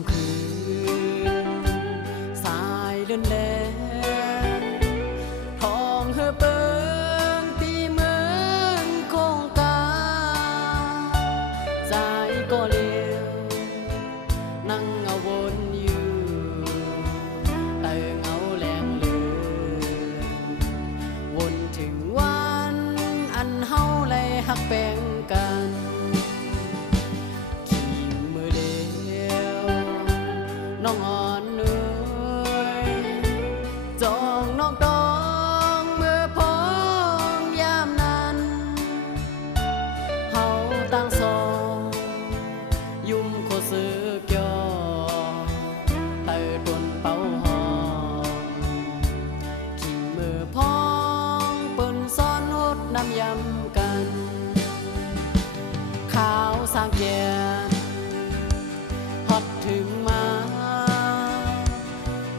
ำคืนสายเลื่อนแลทองเฮอเปิงที่เมืองคงกาใจก็เลี้ยวนั่งเอาวนอยู่เติงเอาแรงเลือนวนถึงวันอันเฮาเลยหักแบ่งกันน้องอ่อนเหนื่อยจองนอกดองเมื่อพ้องยามนั้นเฮาตั้งสองยุ่มโคซื้อเกี่ยวเติดบนเป้าหอมขี่มือพ้องเปิ้นซ้อนหดน้ำยำกันขาวสร้างแก่ฮอดถึงมา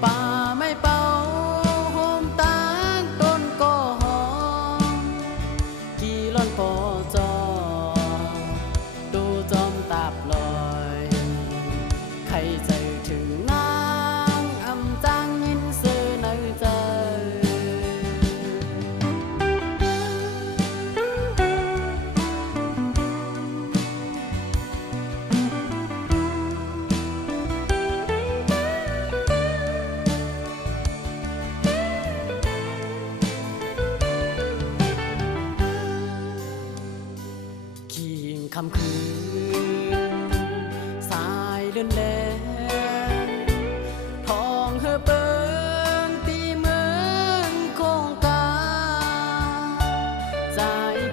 ป่าไม่เป่าโฮมตางต้นก็หอมกี่ล้อนปอจอดูจอมตาบลอยใครใจถึงนางอำจางยินซื้อในใจคำคืนสายเลื่อนแลทองเฮอเปิงตีเมืองคงกาใจ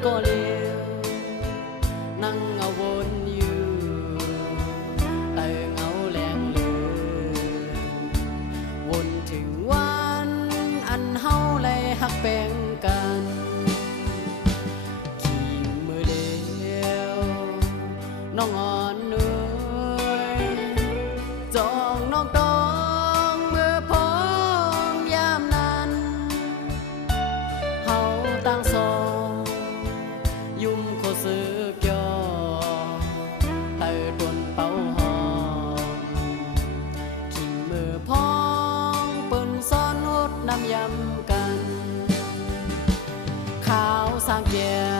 ก็เลี้ยวนั่งเอาวนอยู่เติงเอาแรงเลือนวนถึงวันอันเฮาเลยหักแบ่งกันน้องอ่อนเหนื่อยจองนอกดองเมื่อพ้องยามนั้นเฮาตั้งสองยุ่มโคซื้อเกี่ยวเติดบนเป้าหอมขี่มือพ้องเปิ้นซ้อนหดน้ำยำกันขาวสร้างแก่